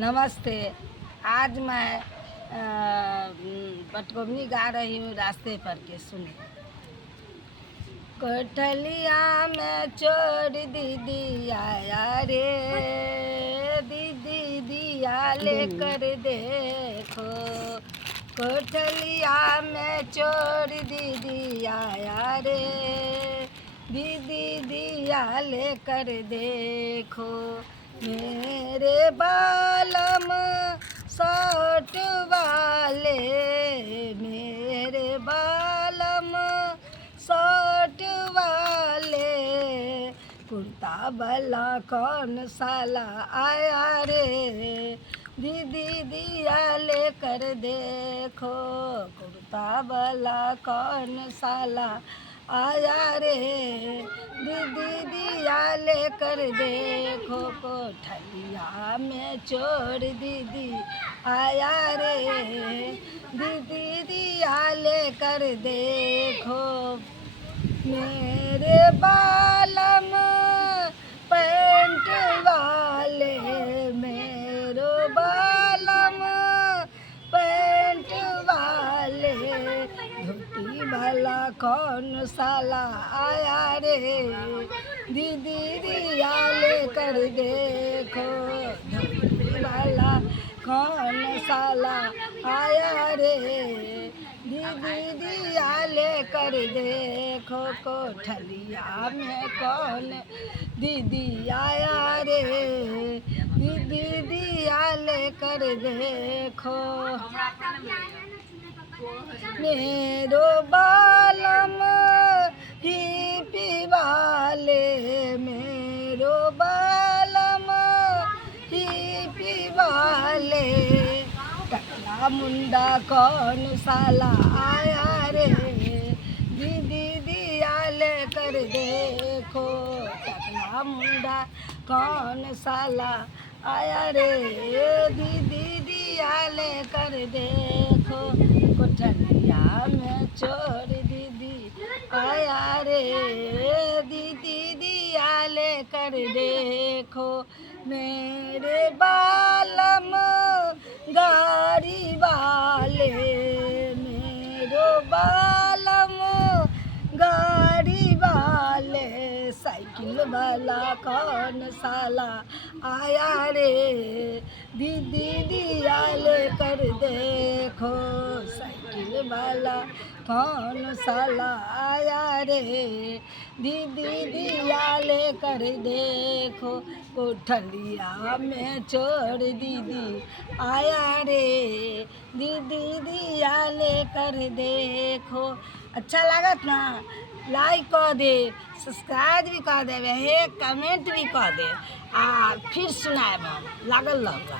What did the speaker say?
नमस्ते। आज मैं पटकोमनी गा रही हूँ रास्ते पर के सुने। कोठलिया में चोर दीदी आया रे, दीदी दिया लेकर देखो। कोठलिया में चोर दीदी आया रे, दीदी दिया लेकर देखो। मेरे बालम शर्ट वाले, मेरे बालम शर्ट वाले, कुर्ता वाला कौन साला आया रे, दीदी दिया लेकर देखो। कुर्ता वाला कौन साला आया रे, दीदी दिया लेकर देखो। कोठलिया में चोर दीदी आया रे, दीदी दिया लेकर देखो। मेरे बालम पैंट वाले, मेरे बालम पैंट वाले, धोती वाला कौन साला आया रे, दीदी दिया लेकर देखो। धोती वाला कौन साला आया रे, दीदी दिया लेकर देखो। कोठलिया में कौन दीदी आया रे, दीदी दिया लेकर देखो। मेरो बालम हिप्पी वाले, मेरो बालम हिप्पी वाले, टकला मुंडा कौन साला आया रे, दीदी दिया लेकर देखो। टकला मुंडा कौन साला आया रे, दीदी दिया लेकर देखो। कोठलिया में चोर दीदी आया रे, दीदी दिया लेकर देखो। मेरे बालम गाड़ी वाले, मेरे बालम गाड़ी वाले, साइकिल वाला कौन साला आया रे, दीदी दिया लेकर देखो। साइकिल वाला कौन साला आया रे, दीदी दिया लेकर देखो। कोठलिया में चोर दीदी आया रे, दीदी दिया लेकर देखो। अच्छा लागत ना? लाइक कर दे, सब्सक्राइब भी कर देवे, कमेंट भी कर दे। फिर सुनाए लागल रहुआ।